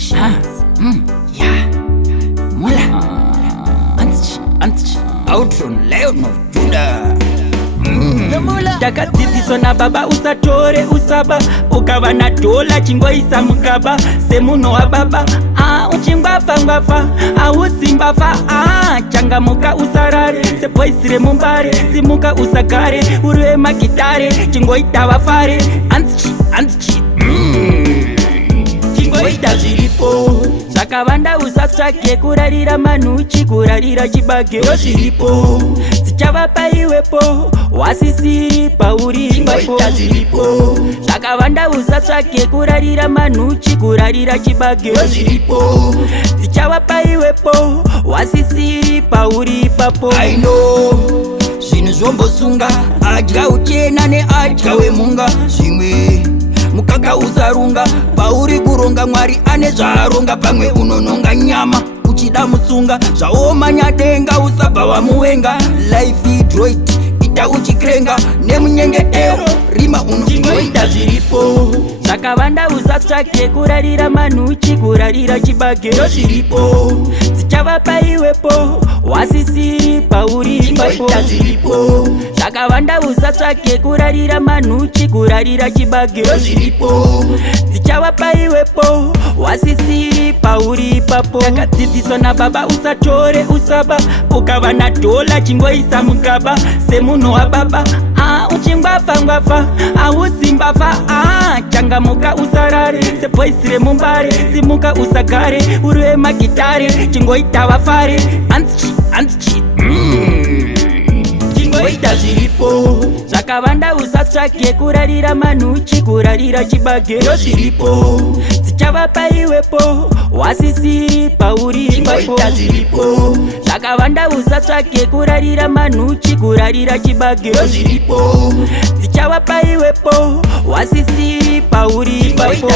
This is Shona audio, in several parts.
Actions. Ja. Mula. Antsch. Outron Leon of Judah. Takadzidziswa nababa usatore usaba, ukava na dola chingoisa mukaba semunhu wababa. Uchingwafa ausimbafa. Changamuka usarare sebhoisi remumbare, simuka usagare uri wemagitare, chingoita vafare. Antsch. Chingoita zviripo zvakavanda, usatsvake kurarira manhuchi, kurarira chibage zviripo dzichavapa iwepo, wasisiri pauri ipapo. Zvakavanda, usatsvake kurarira manhuchi, kurarira chibage zviripo dzichavapa iwepo, wasisiri pauri ipapo. I know zvinhu zvombosunga, adya uchena neadya wemunga, zvimwe mukaka uzarunga. Pauri kuronga Mwari ane zvaaronga, pamwe unononga nyama uchida mutsunga. Zvaomanya denga usabva wamuwenga, life idroit ita uchikrenga nemunyengetero rima unoita zviripo. Zvakavanda, usatsvake kurarira manhuchi, kurarira chibage zviripo dzichavapa iwepo, wasisiri pauri ipapo. Zvakavanda, usatsvake kurarira manhuchi, kurarira chibage zviripo dzichavapa iwepo, wasisiri pauri ipapo. Takadzidziswa nababa usatore usaba, ukava na dola chingoisa mukaba semunhu wababa. Uchingwafa ausimbafa. Changamuka usarare sebhoisi remumbare, simuka usagare uri wemagitare, chingoita vafare. Antsch. Chingoita zviripo. Zvakavanda, usatsvake kurarira manhuchi, kurarira chibage zviripo dzichavapa iwepo, wasisiri pauri ipapo. Zvakavanda, usatsvake kurarira manhuchi, kurarira chibage zviripo dzichavapa iwepo, wasisiri pauri ipapo.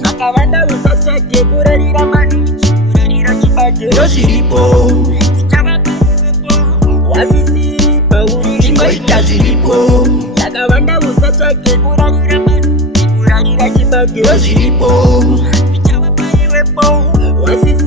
Zvakavanda, usatsvake kurarira manhuchi, kurarira chibage zviripo dzichavapa iwepo, wasisiri pauri ipapo. Zvakavanda, usatsvake kurarira manhuchi, kurarira chibage zviripo dzichavapa iwepo, wasisiri